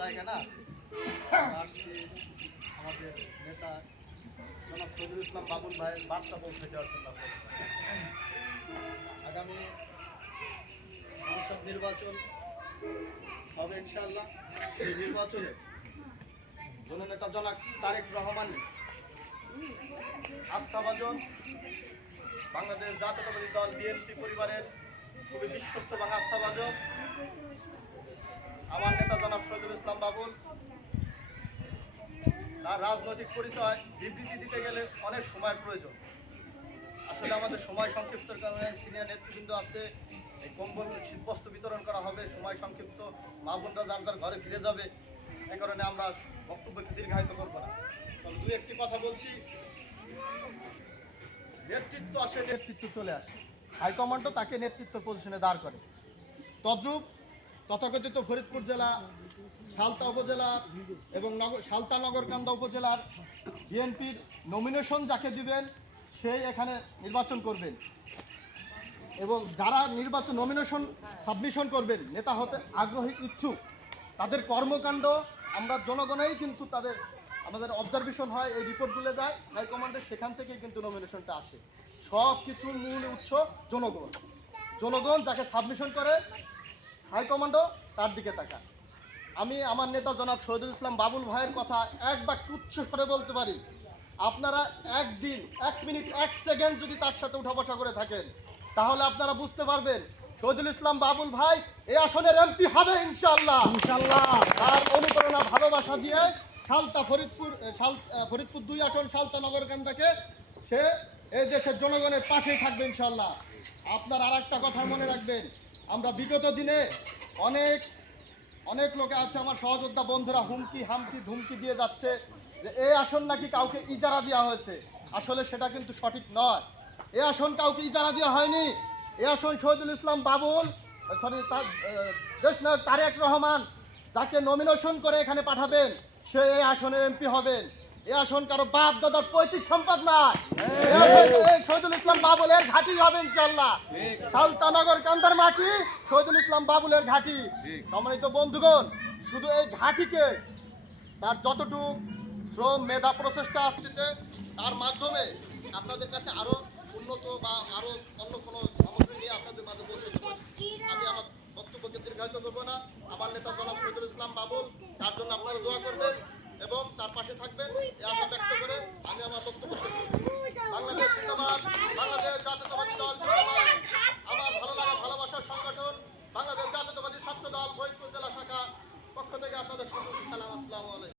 জায়গা না আসছি আমাদের নেতা জনাব শহীদুল ইসলাম বাবুল ভাইয়ের বার্তা পৌঁছে দেওয়ার জন্য। আগামী সংসদ নির্বাচন হবে ইনশাআল্লাহ। সেই নির্বাচনে জননেতা জনাব তারেক রহমান আস্থাভাজন বাংলাদেশ জাতীয়তাবাদী দল বিএনপি পরিবারের খুবই বিশ্বস্ত এবং আস্থাভাজন আমার নেতা জনাব শহীদুল ইসলাম বাবুল। তার রাজনৈতিক পরিচয় বিবৃতি দিতে গেলে অনেক সময়ের প্রয়োজন। আসলে আমাদের সময় সংক্ষিপ্তর কারণে সিনিয়র নেতৃবৃন্দ আছে, এই কম্বল শীতবস্ত্র বিতরণ করা হবে, সময় সংক্ষিপ্ত, মা বোনরা যার যার ঘরে ফিরে যাবে, এই কারণে আমরা বক্তব্যকে দীর্ঘায়িত করব না। তবে দুই একটি কথা বলছি। নেতৃত্ব আসে, নেতৃত্ব চলে আসে, হাইকমান্ডও তাকে নেতৃত্ব পজিশনে দাঁড় করে। তদ্রূপ তথাকথিত ফরিদপুর জেলা, সালতা উপজেলা এবং সালতা নগরকান্দা উপজেলার বিএনপির নমিনেশন যাকে দিবেন সেই এখানে নির্বাচন করবেন এবং যারা নমিনেশন সাবমিশন করবেন, নেতা হতে আগ্রহী ইচ্ছুক, তাদের কর্মকাণ্ড আমরা জনগণেই কিন্তু আমাদের অবজারভেশন হয়, এই রিপোর্টগুলো যায় হাইকমান্ডে, সেখান থেকেই কিন্তু নমিনেশনটা আসে। সব কিছুর মূল উৎস জনগণ। জনগণ যাকে সাবমিশন করে হাইকমান্ডও তার দিকে তাকায়। আমি আমার নেতা জনাব শহীদুল ইসলাম বাবুল ভাইয়ের কথা একবার তুচ্ছ করে বলতে পারি, আপনারা একদিন 1 মিনিট 1 সেকেন্ড যদি তার সাথে উঠা বসা করে থাকেন তাহলে আপনারা বুঝতে পারবেন শহীদুল ইসলাম বাবুল ভাই এই আসনের এমপি হবে ইনশাআল্লাহ। তার অনুপ্রেরণা ভালোবাসা দিয়ে ফরিদপুর 2 আসন সালতা নগরকান্দাকে সে এই দেশের জনগণের পাশেই থাকবে ইনশাআল্লাহ। আপনার আর একটা কথা মনে রাখবেন, আমরা বিগত দিনে অনেক লোকে আছে, আমার সহযোদ্ধা বন্ধুরা হুমকি হামকি ধুমকি দিয়ে যাচ্ছে যে এই আসন নাকি কাউকে ইজারা দেওয়া হয়েছে। আসলে সেটা কিন্তু সঠিক নয়। এই আসন কাউকে ইজারা দেওয়া হয়নি। এই আসন শহীদুল ইসলাম বাবুল দেশনায়ক তারেক রহমান যাকে নমিনেশন করে এখানে পাঠাবেন সে এই আসনের এমপি হবেন। এই আসন কারো বাপ দাদার পৈতৃক সম্পদ না। শহীদুল ইসলাম বাবুলের ঘাঁটি হবে ইনশাআল্লাহ। সালতানগর কান্দার মাটি শহীদুল ইসলাম বাবুলের ঘাঁটি। সম্মানিত বন্ধুগণ, শুধু এই ঘাঁটিকে তার যতটুকু শ্রম মেধা প্রচেষ্টা আসছে তার মাধ্যমে আপনাদের কাছে আরো উন্নত বা আরো অন্য কোনো সামগ্রী নিয়ে আপনাদের মাঝে পৌঁছে দেব। আমি আমার বক্তব্যকে দীর্ঘায়িত করবো না। আমার নেতা জনাব শহীদুল ইসলাম বাবুল, তার জন্য আপনারা দোয়া করবেন এবং তার পাশে থাকবেন এই আশা ব্যক্ত করে আমি আমার বক্তব্য শেষ করছি। বাংলাদেশ জিন্দাবাদ, বাংলাদেশ জাতীয়তাবাদী দল জিন্দাবাদ। আমার ভালো লাগা ভালোবাসার সংগঠন বাংলাদেশ জাতীয়তাবাদী ছাত্র দল ফরিদপুর জেলা শাখা পক্ষ থেকে আপনাদের সকলকে সালাম, আসসালামু আলাইকুম।